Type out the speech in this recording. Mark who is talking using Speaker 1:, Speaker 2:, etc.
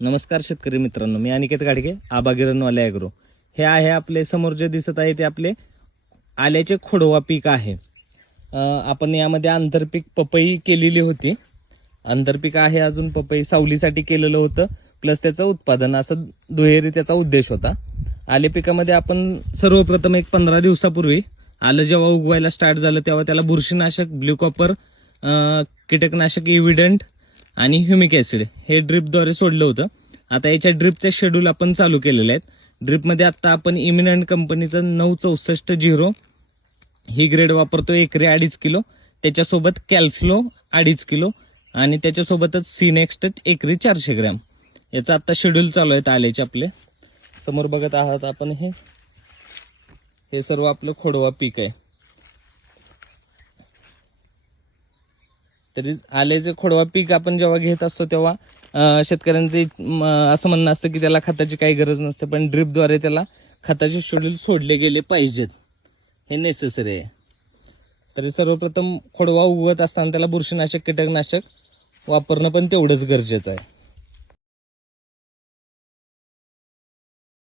Speaker 1: नमस्कार शेतकरी मित्रांनो मी अनिकेत गाडगे आबागिरणवाले ॲग्रो. हे आहे आपले समोर जे दिसत आहे ते आपले आल्याचे खोडवा पीक आहे. आपण यामध्ये आंतरपीक पपई केलेली होती. आंतरपीक आहे अजून पपई सावलीसाठी केलेलं होतं. प्लस त्याचं उत्पादन असं दुहेरी त्याचा उद्देश होता. आले पिकामध्ये आपण सर्वप्रथम एक पंधरा दिवसापूर्वी आलं जेव्हा उगवायला स्टार्ट झालं तेव्हा त्याला बुरशीनाशक ब्ल्यू कॉपर कीटकनाशक इव्हिडंट आणि ह्युमिक ॲसिड हे ड्रिपद्वारे सोडलं होतं. आता याच्या ड्रिपचे शेड्यूल आपण चालू केलेले आहेत. ड्रिपमध्ये आत्ता आपण इमिनंट कंपनीचं नऊ चौसष्ट झिरो ही ग्रेड वापरतो एकरी अडीच किलो. त्याच्यासोबत कॅल्फ्लो अडीच किलो. आणि त्याच्यासोबतच सी नेक्स्ट एकरी चारशे ग्रॅम. याचं आत्ता शेड्यूल चालू आहेत आल्याचे आपले. समोर बघत आहात आपण हे. हे सर्व आपलं खोडवा पीक आहे. तरी आल्याचे खोडवा पीक आपण जेव्हा घेत असतो तेव्हा शेतकऱ्यांचे म, असं म्हणणं असतं की त्याला खताची काही गरज नसते पण ड्रिपद्वारे त्याला खताचे शेड्यूल सोडले गेले पाहिजेत. हे नेसेसरी आहे. तरी सर्वप्रथम खोडवा उगवत असताना त्याला बुरशीनाशक कीटकनाशक वापरणं पण तेवढंच गरजेचं आहे.